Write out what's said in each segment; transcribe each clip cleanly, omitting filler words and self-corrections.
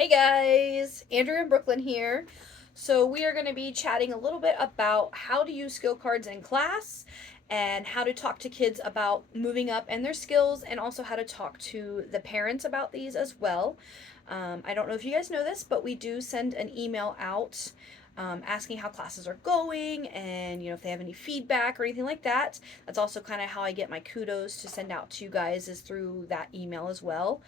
Hey guys, Andrew and Brooklyn here. So, we are going to be chatting a little bit about how to use skill cards in class and how to talk to kids about moving up and their skills, and also how to talk to the parents about these as well. I don't know if you guys know this, but we do send an email out asking how classes are going and if they have any feedback or anything like that. That's also kind of how I get my kudos to send out to you guys, is through that email as well.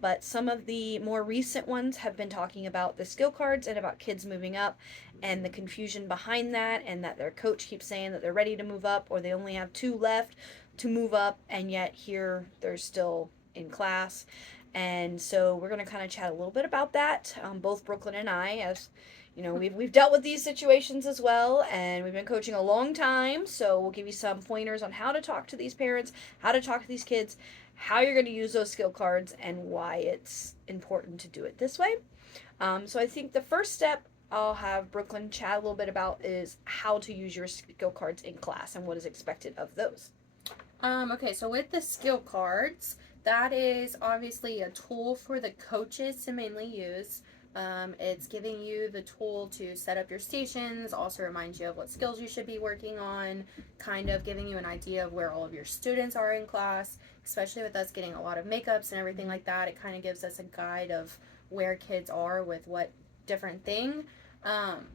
But some of the more recent ones have been talking about the skill cards and about kids moving up and the confusion behind that, and that their coach keeps saying that they're ready to move up or they only have two left to move up, and yet here they're still in class. And so we're going to kind of chat a little bit about that. Both Brooklyn and I, as we've dealt with these situations as well, and we've been coaching a long time. So we'll give you some pointers on how to talk to these parents, how to talk to these kids, how you're going to use those skill cards, and why it's important to do it this way. So I think the first step I'll have Brooklyn chat a little bit about is how to use your skill cards in class and what is expected of those. Okay, so with the skill cards, that is obviously a tool for the coaches to mainly use. It's giving you the tool to set up your stations, also reminds you of what skills you should be working on, kind of giving you an idea of where all of your students are in class, especially with us getting a lot of makeups and everything like that. It kind of gives us a guide of where kids are with what different thing. Um,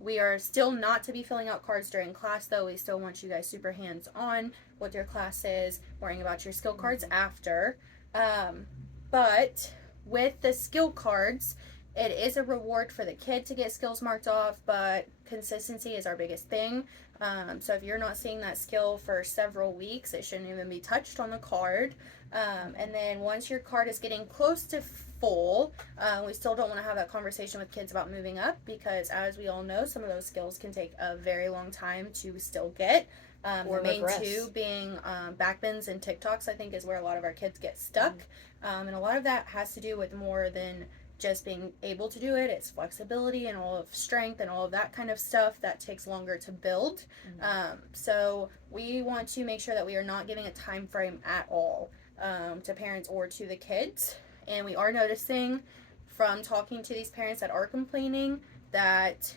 we are still not to be filling out cards during class, though. We still want you guys super hands on with your classes, worrying about your skill cards after. Um, but with the skill cards, it is a reward for the kid to get skills marked off, but consistency is our biggest thing. So if you're not seeing that skill for several weeks, it shouldn't even be touched on the card. And then once your card is getting close to full, we still don't want to have that conversation with kids about moving up, because as we all know, some of those skills can take a very long time to still get. The main Regress. two being backbends and TikToks, I think, is where a lot of our kids get stuck. And a lot of that has to do with more than just being able to do it. It's flexibility and all of strength and all of that kind of stuff that takes longer to build. So we want to make sure that we are not giving a time frame at all to parents or to the kids. And we are noticing from talking to these parents that are complaining that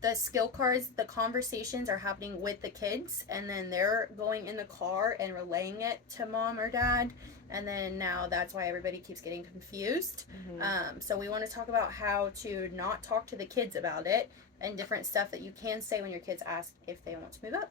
the skill cards, the conversations are happening with the kids, and then they're going in the car and relaying it to mom or dad. And then now that's why everybody keeps getting confused. So we want to talk about how to not talk to the kids about it, and different stuff that you can say when your kids ask if they want to move up.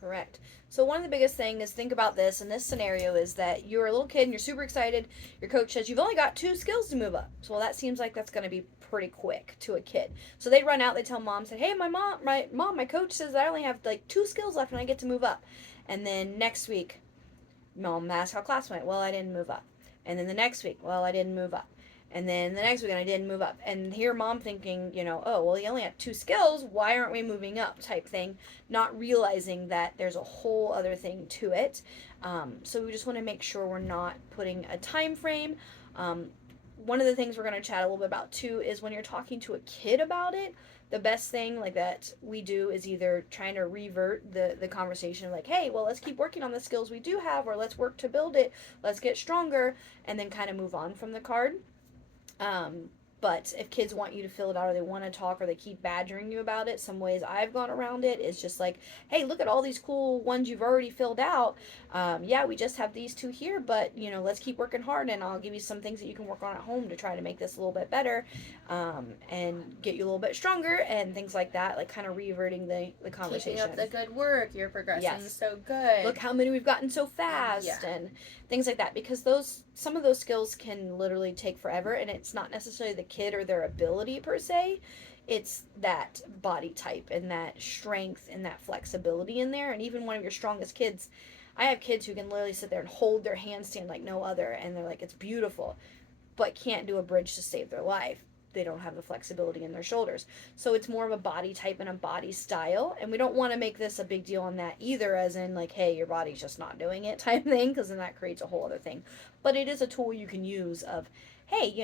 Correct. So one of the biggest thing is, think about this in this scenario, is that you're a little kid and you're super excited. Your coach says you've only got two skills to move up. So, well, that seems like that's going to be pretty quick to a kid. So they run out, they tell mom, said, "Hey, my coach says I only have like two skills left and I get to move up." And then next week, mom asks how class went. Well, I didn't move up. And then the next week, well, I didn't move up. And then the next week, and I didn't move up. And here, mom thinking, oh, well, you only have two skills. Why aren't we moving up? Type thing. Not realizing that there's a whole other thing to it. So we just want to make sure we're not putting a time frame. One of the things we're going to chat a little bit about too is when you're talking to a kid about it, the best thing like that we do is either trying to revert the conversation, like, hey, well, let's keep working on the skills we do have, or let's work to build it, let's get stronger, and then kind of move on from the card. um, but if kids want you to fill it out, or they want to talk, or they keep badgering you about it, some ways I've gone around it is just like, hey, look at all these cool ones you've already filled out. Yeah, we just have these two here, but let's keep working hard, and I'll give you some things that you can work on at home to try to make this a little bit better, and get you a little bit stronger, and things like that, like kind of reverting the conversation. Keeping up the good work, you're progressing Yes. so good. Look how many we've gotten so fast, Yeah. and things like that, because some of those skills can literally take forever, and it's not necessarily the kid or their ability per se. It's that body type and that strength and that flexibility in there. And even one of your strongest kids, I have kids who can literally sit there and hold their handstand like no other, and they're like, it's beautiful, but can't do a bridge to save their life. They don't have the flexibility in their shoulders. So it's more of a body type and a body style. And we don't want to make this a big deal on that either, as in, like, hey, your body's just not doing it type thing, because then that creates a whole other thing. but it is a tool you can use of, hey,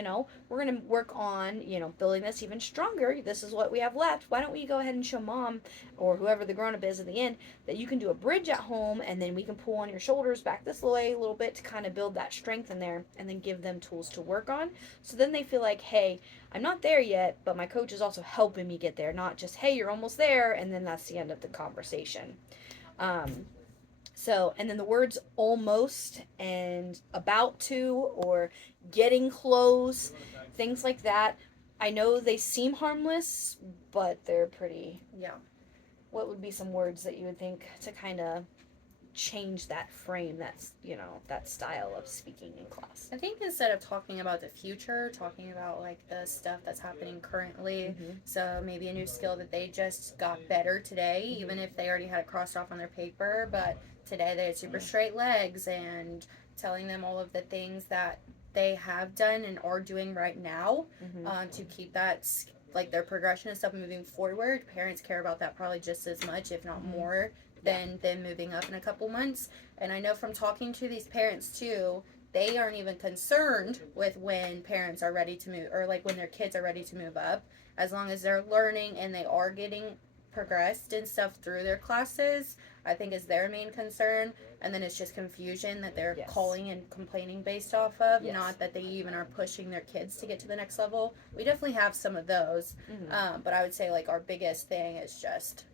we're going to work on, building this even stronger. This is what we have left. Why don't we go ahead and show mom or whoever the grown up is at the end that you can do a bridge at home, and then we can pull on your shoulders back this way a little bit to kind of build that strength in there, and then give them tools to work on. So then they feel like, hey, I'm not there yet, but my coach is also helping me get there, not just, hey, you're almost there, and then that's the end of the conversation. And then the words almost and about to or getting close, things like that. I know they seem harmless, but they're pretty. Yeah. What would be some words that you would think to kind of change that frame, that's, that style of speaking in class? I think instead of talking about the future, talking about like the stuff that's happening currently. So maybe a new skill that they just got better today, even if they already had it crossed off on their paper, but today they had super straight legs, and telling them all of the things that they have done and are doing right now to keep that like their progression and stuff moving forward. Parents care about that probably just as much, if not more, than them moving up in a couple months. And I know from talking to these parents too, they aren't even concerned with when parents are ready to move, or like when their kids are ready to move up, as long as they're learning and they are getting progressed and stuff through their classes, I think is their main concern. And then it's just confusion that they're calling and complaining based off of, not that they even are pushing their kids to get to the next level. We definitely have some of those, but I would say like our biggest thing is just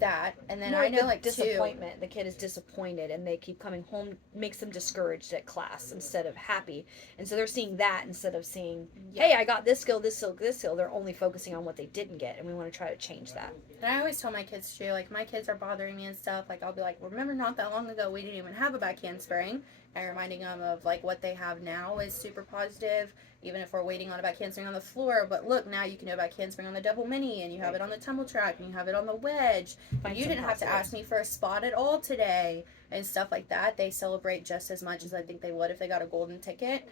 that. And then more I know the like disappointment. The kid is disappointed and they keep coming home, makes them discouraged at class instead of happy. And so they're seeing that instead of seeing, hey, I got this skill, this skill, this skill. They're only focusing on what they didn't get, and we want to try to change that. And I always tell my kids too, like my kids are bothering me and stuff, like I'll be like, remember not that long ago we didn't even have a back handspring, and reminding them of like what they have now is super positive, even if we're waiting on a back handspring on the floor. But look, now you can do a back handspring on the double mini, and you have it on the tumble track, and you have it on the wedge. You didn't have to ask me for a spot at all today, and stuff like that. They celebrate just as much as I think they would if they got a golden ticket.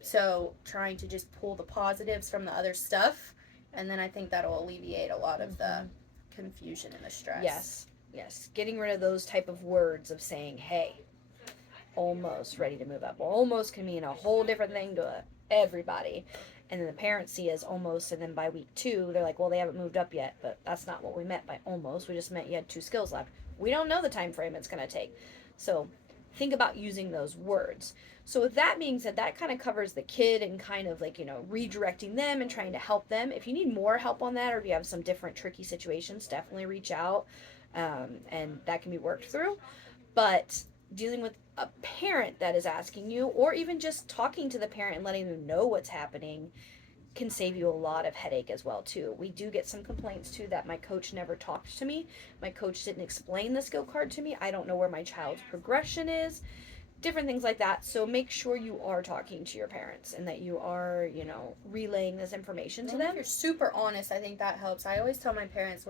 So trying to just pull the positives from the other stuff, and then I think that'll alleviate a lot of the confusion and the stress. Yes. Getting rid of those type of words of saying, hey, almost ready to move up. Well, almost can mean a whole different thing to everybody. And then the parents see as almost, and then by week 2, they're like, well, they haven't moved up yet, but that's not what we meant by almost. We just meant you had 2 skills left. We don't know the time frame it's going to take. So think about using those words. So with that being said, that kind of covers the kid and kind of like, redirecting them and trying to help them. If you need more help on that, or if you have some different tricky situations, definitely reach out, and that can be worked through. But dealing with a parent that is asking you, or even just talking to the parent and letting them know what's happening, can save you a lot of headache as well too. We do get some complaints too that my coach never talked to me. My coach didn't explain the skill card to me. I don't know where my child's progression is. Different things like that. So make sure you are talking to your parents and that you are, relaying this information to them. If you're super honest, I think that helps. I always tell my parents,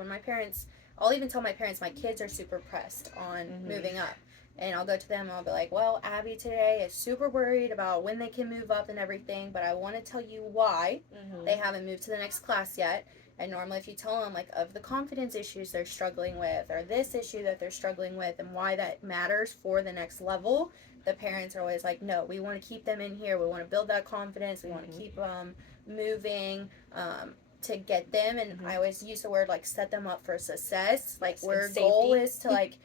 I'll even tell my parents my kids are super pressed on moving up. And I'll go to them and I'll be like, well, Abby today is super worried about when they can move up and everything, but I want to tell you why they haven't moved to the next class yet. And normally if you tell them like of the confidence issues they're struggling with, or this issue that they're struggling with, and why that matters for the next level, the parents are always like, no, we want to keep them in here. We want to build that confidence. We want to keep them moving to get them. And I always use the word like set them up for success. Like our goal is to like,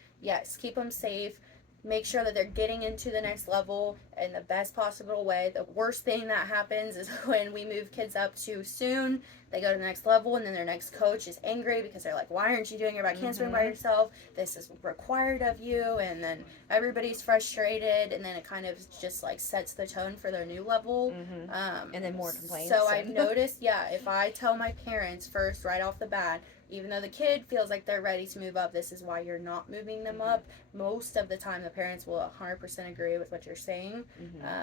keep them safe. Make sure that they're getting into the next level in the best possible way. The worst thing that happens is when we move kids up too soon. They go to the next level, and then their next coach is angry because they're like, why aren't you doing your back handspring by yourself? This is required of you. And then everybody's frustrated, and then it kind of just like sets the tone for their new level. And then more complaints. So I've noticed, if I tell my parents first right off the bat, even though the kid feels like they're ready to move up, this is why you're not moving them up. Most of the time, the parents will 100% agree with what you're saying.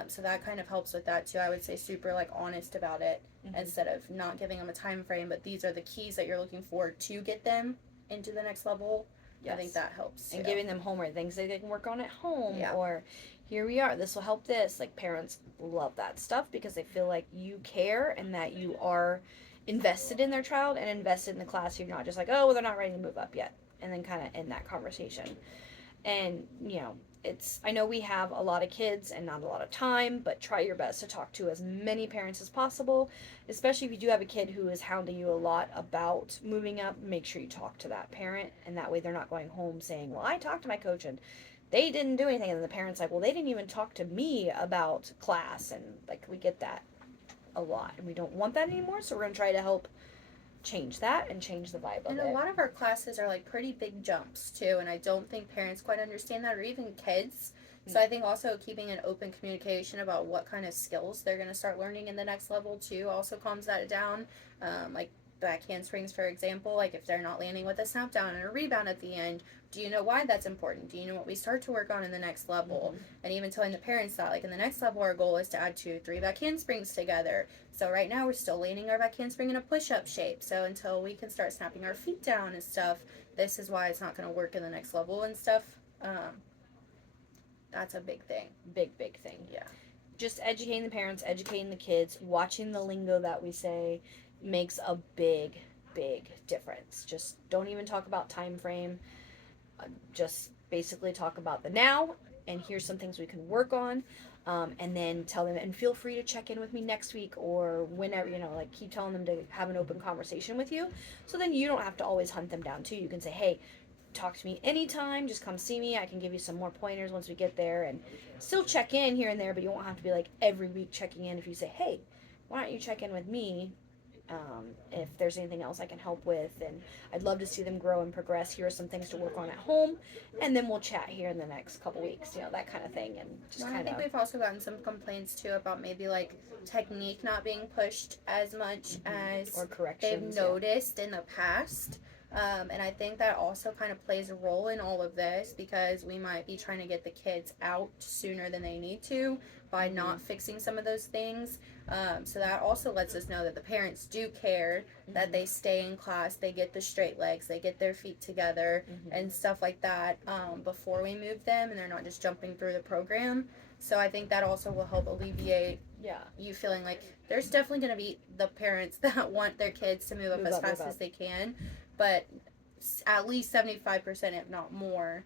So that kind of helps with that too. I would say super like honest about it instead of not giving them a time frame. But these are the keys that you're looking for to get them into the next level. I think that helps. And giving them homework, things that they can work on at home, or here we are, this will help this. Like parents love that stuff because they feel like you care and that you are invested in their child and invested in the class. You're not just like, oh, well, they're not ready to move up yet, and then kind of end that conversation. And I know we have a lot of kids and not a lot of time, but try your best to talk to as many parents as possible, especially if you do have a kid who is hounding you a lot about moving up. Make sure you talk to that parent, and that way they're not going home saying, well, I talked to my coach and they didn't do anything, and the parent's like, well, they didn't even talk to me about class. And like, we get that a lot, and we don't want that anymore, so we're going to try to help change that and change the vibe of And it. a lot of our classes are like pretty big jumps too, and I don't think parents quite understand that, or even kids. So I think also keeping an open communication about what kind of skills they're going to start learning in the next level too also calms that down. Like back handsprings, for example, like if they're not landing with a snap down and a rebound at the end, do you know why that's important? Do you know what we start to work on in the next level? Mm-hmm. And even telling the parents that, like in the next level, our goal is to add 2-3 back handsprings together. So right now we're still landing our back handspring in a push-up shape. So until we can start snapping our feet down and stuff, this is why it's not going to work in the next level and stuff. That's a big thing. Big thing. Yeah. Just educating the parents, educating the kids, watching the lingo that we say makes a big difference. Just don't even talk about time frame. Just basically talk about the now, and here's some things we can work on. And then tell them, and feel free to check in with me next week or whenever, like keep telling them to have an open conversation with you. So then you don't have to always hunt them down too. You can say, hey, talk to me anytime, just come see me. I can give you some more pointers once we get there, and still check in here and there, but you won't have to be like every week checking in. If you say, hey, why don't you check in with me if there's anything else I can help with, and I'd love to see them grow and progress. Here are some things to work on at home, and then we'll chat here in the next couple weeks, that kind of thing. And just I think we've also gotten some complaints too about maybe like technique not being pushed as much as or corrections they've noticed in the past. And I think that also kind of plays a role in all of this, because we might be trying to get the kids out sooner than they need to by not fixing some of those things. So that also lets us know that the parents do care, that they stay in class, they get the straight legs, they get their feet together and stuff like that before we move them, and they're not just jumping through the program. So I think that also will help alleviate you feeling like there's definitely going to be the parents that want their kids to move up as fast as they can, but at least 75%, if not more,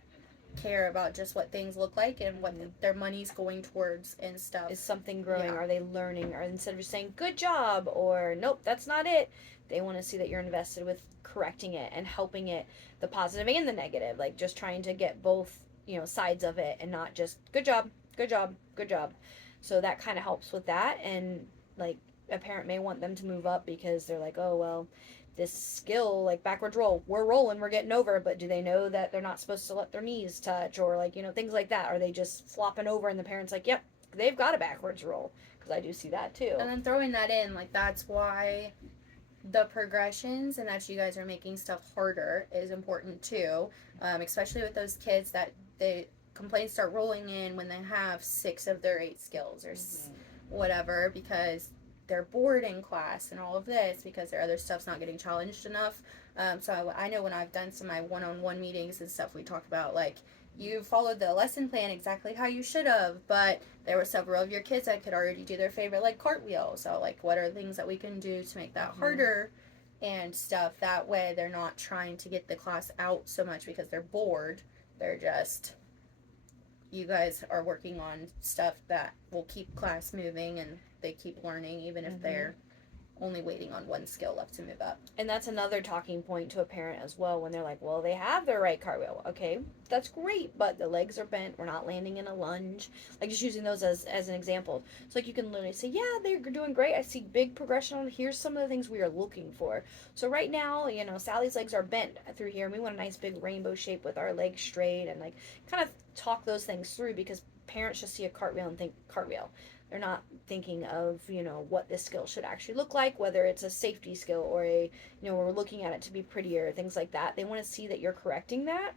care about just what things look like and what their money's going towards and stuff. Is something growing? Are they learning? Or instead of just saying good job or nope, that's not it, they want to see that you're invested with correcting it and helping it, the positive and the negative, like just trying to get both sides of it and not just good job, good job, good job. So that kind of helps with that. And like a parent may want them to move up because they're like, oh well, this skill, like backwards roll, we're rolling, we're getting over, but do they know that they're not supposed to let their knees touch, or like things like that? Are they just flopping over and the parents like, yep, they've got a backwards roll? Because I do see that too. And then throwing that in, like that's why the progressions and that you guys are making stuff harder is important too, especially with those kids that the complaints start rolling in when they have 6 of their 8 skills or whatever, because they're bored in class and all of this because their other stuff's not getting challenged enough. So I know when I've done some of my one-on-one meetings and stuff, we talk about like, you followed the lesson plan exactly how you should have, but there were several of your kids that could already do their favorite like cartwheel. So like, what are things that we can do to make that harder and stuff? That way they're not trying to get the class out so much because they're bored. They're just, you guys are working on stuff that will keep class moving and they keep learning even if they're only waiting on one skill left to move up. And that's another talking point to a parent as well, when they're like, well, they have their right cartwheel. Okay, that's great, but the legs are bent, we're not landing in a lunge. Like just using those as an example. So like you can literally say, yeah, they're doing great, I see big progression, here's some of the things we are looking for. So right now, Sally's legs are bent through here, and we want a nice big rainbow shape with our legs straight, and like kind of talk those things through, because parents just see a cartwheel and think cartwheel. They're not thinking of, what this skill should actually look like, whether it's a safety skill or we're looking at it to be prettier, things like that. They want to see that you're correcting that.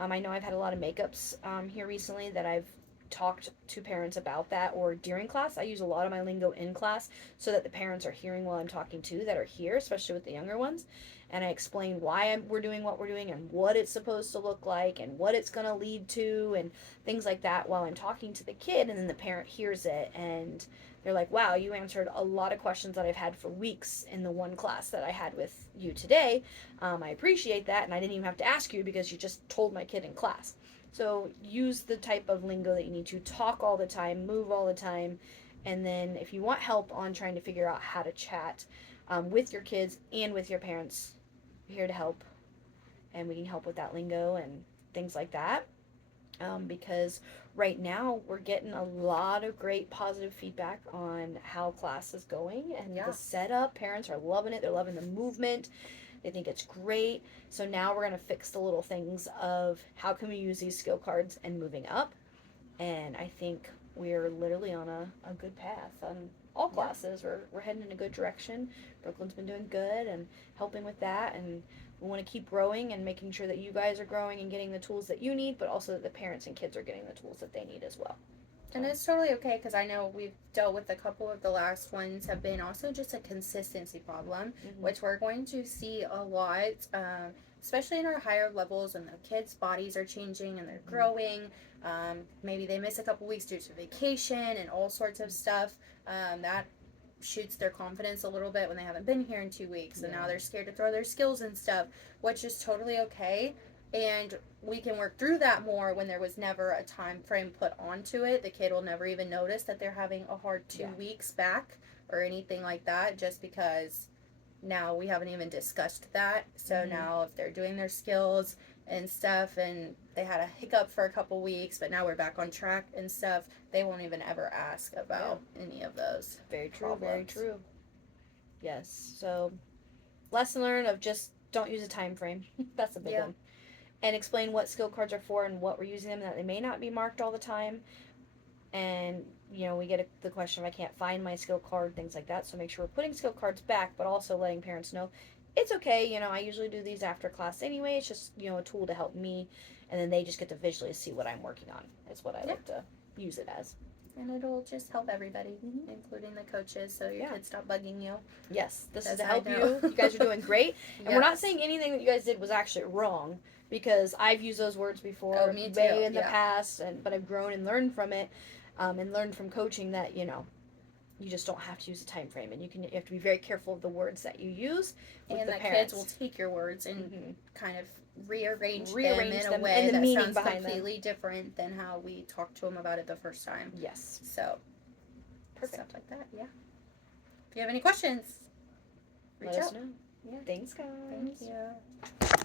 I know I've had a lot of makeups here recently that I've talked to parents about that, or during class. I use a lot of my lingo in class so that the parents are hearing while I'm talking to that are here, especially with the younger ones. And I explain why we're doing what we're doing and what it's supposed to look like and what it's going to lead to and things like that while I'm talking to the kid. And then the parent hears it and they're like, wow, you answered a lot of questions that I've had for weeks in the one class that I had with you today. I appreciate that, and I didn't even have to ask you because you just told my kid in class. So use the type of lingo that you need to. Talk all the time, move all the time, and then if you want help on trying to figure out how to chat with your kids and with your parents, we're here to help, and we can help with that lingo and things like that. Because right now we're getting a lot of great positive feedback on how class is going and Yeah. the setup. Parents are loving it. They're loving the movement. They think it's great. So now we're going to fix the little things of how can we use these skill cards and moving up. And I think we're literally on a good path on all classes. We're heading in a good direction. Brooklyn's been doing good and helping with that, and we want to keep growing and making sure that you guys are growing and getting the tools that you need, but also that the parents and kids are getting the tools that they need as well. And it's totally okay because I know we've dealt with a couple of the last ones have been also just a consistency problem, which we're going to see a lot, especially in our higher levels when the kids' bodies are changing and they're growing. Maybe they miss a couple weeks due to vacation and all sorts of stuff. That shoots their confidence a little bit when they haven't been here in 2 weeks, and now they're scared to throw their skills and stuff, which is totally okay. And we can work through that more when there was never a time frame put onto it. The kid will never even notice that they're having a hard 2 weeks back or anything like that, just because now we haven't even discussed that. So now if they're doing their skills and stuff and they had a hiccup for a couple weeks, but now we're back on track and stuff, they won't even ever ask about any of those. Very true, problems. very true. Yes. So lesson learned of just don't use a time frame. That's a big one. And explain what skill cards are for and what we're using them, that they may not be marked all the time. And, you know, we get the question if I can't find my skill card, things like that. So make sure we're putting skill cards back, but also letting parents know it's okay. You know, I usually do these after class anyway. It's just, you know, a tool to help me. And then they just get to visually see what I'm working on, is what I like to use it as. And it'll just help everybody, including the coaches, so your kids stop bugging you. Yes, this is As to I help know. you. You guys are doing great. And we're not saying anything that you guys did was actually wrong, because I've used those words before me too, way in the past, but I've grown and learned from it, and learned from coaching that, you know, you just don't have to use a time frame, and you have to be very careful of the words that you use with and the the parents. kids will take your words and kind of rearrange them in a them way and the that meaning sounds behind them. completely different than how we talked to them about it the first time. Yes. So, Perfect. stuff like that, yeah. If you have any questions, reach Let us out. know. Yeah. Thanks, guys. Thank you.